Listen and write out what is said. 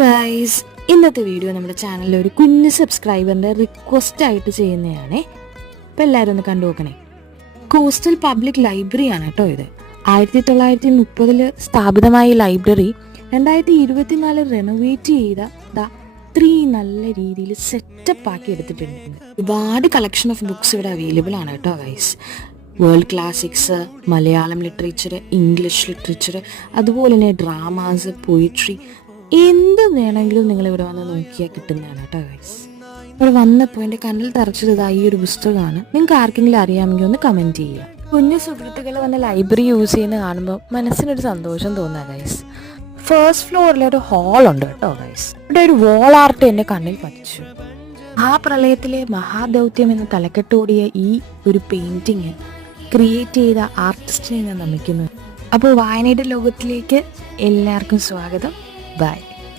Guys, ഇന്നത്തെ video നമ്മുടെ ചാനലിൽ ഒരു കുഞ്ഞ് സബ്സ്ക്രൈബറിൻ്റെ റിക്വസ്റ്റ് ആയിട്ട് ചെയ്യുന്നതാണേ. അപ്പോൾ എല്ലാവരും ഒന്ന് കണ്ടു നോക്കണേ. കോസ്റ്റൽ പബ്ലിക് ലൈബ്രറി ആണ് കേട്ടോ ഇത്. 1930 സ്ഥാപിതമായ ഈ ലൈബ്രറി 2024 റെനോവേറ്റ് ചെയ്ത അത്രയും നല്ല രീതിയിൽ സെറ്റപ്പ് ആക്കി എടുത്തിട്ടുണ്ട്. ഒരുപാട് കളക്ഷൻ ഓഫ് ബുക്സ് ഇവിടെ അവൈലബിൾ ആണ് കേട്ടോ guys. World classics, Malayalam literature, English literature, അതുപോലെ തന്നെ ഡ്രാമാസ്, പോയിട്രി, എന്ത് വേണമെങ്കിലും നിങ്ങൾ ഇവിടെ വന്ന് നോക്കിയാൽ കിട്ടുന്നതാണ് കേട്ടോ ഗൈസ്. ഇവിടെ വന്നപ്പോൾ എൻ്റെ കണ്ണിൽ തറച്ചത് ഈ ഒരു പുസ്തകമാണ്. നിങ്ങൾക്ക് ആർക്കെങ്കിലും അറിയാമെങ്കിൽ ഒന്ന് കമൻറ്റ് ചെയ്യുക. കുഞ്ഞു സുഹൃത്തുക്കൾ വന്ന് ലൈബ്രറി യൂസ് ചെയ്യുന്ന കാണുമ്പോൾ മനസ്സിനൊരു സന്തോഷം തോന്നുക ഗൈസ്. ഫസ്റ്റ് ഫ്ലോറിൽ ഒരു ഹാളുണ്ട് കേട്ടോ ഗൈസ്. ഇവിടെ ഒരു വോൾ ആർട്ട് എൻ്റെ കണ്ണിൽ പതിച്ചു. ആ പ്രളയത്തിലെ മഹാദൗത്യം എന്ന തലക്കെട്ടോടിയ ഈ ഒരു പെയിൻറ്റിങ് ക്രിയേറ്റ് ചെയ്ത ആർട്ടിസ്റ്റിനെ ഞാൻ നമിക്കുന്നു. അപ്പോൾ വായനയുടെ ലോകത്തിലേക്ക് എല്ലാവർക്കും സ്വാഗതം. ബൈ.